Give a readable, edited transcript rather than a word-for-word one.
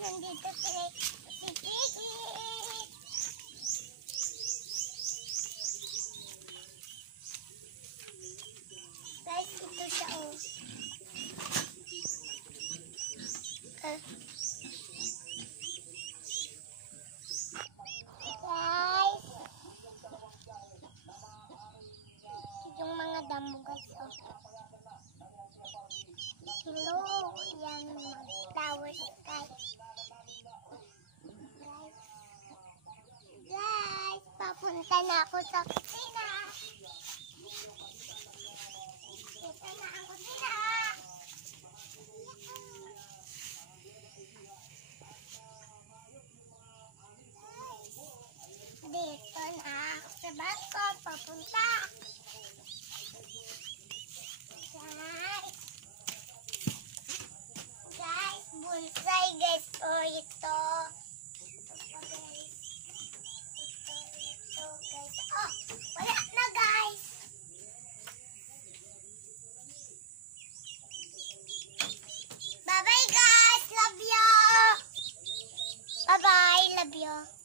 nandito si Kiki. Guys, ito siya oh. Guys, yung mga damo guys oh. Hello, yan mag-tower sky. Guys, papunta na ako sa kusina. Dito na ang kusina. Dito na ako sa balkon, papunta. Guys, bonsai guys, oh ito. Ito guys, oh, wala na guys. Bye bye guys, love you. Bye bye, love you.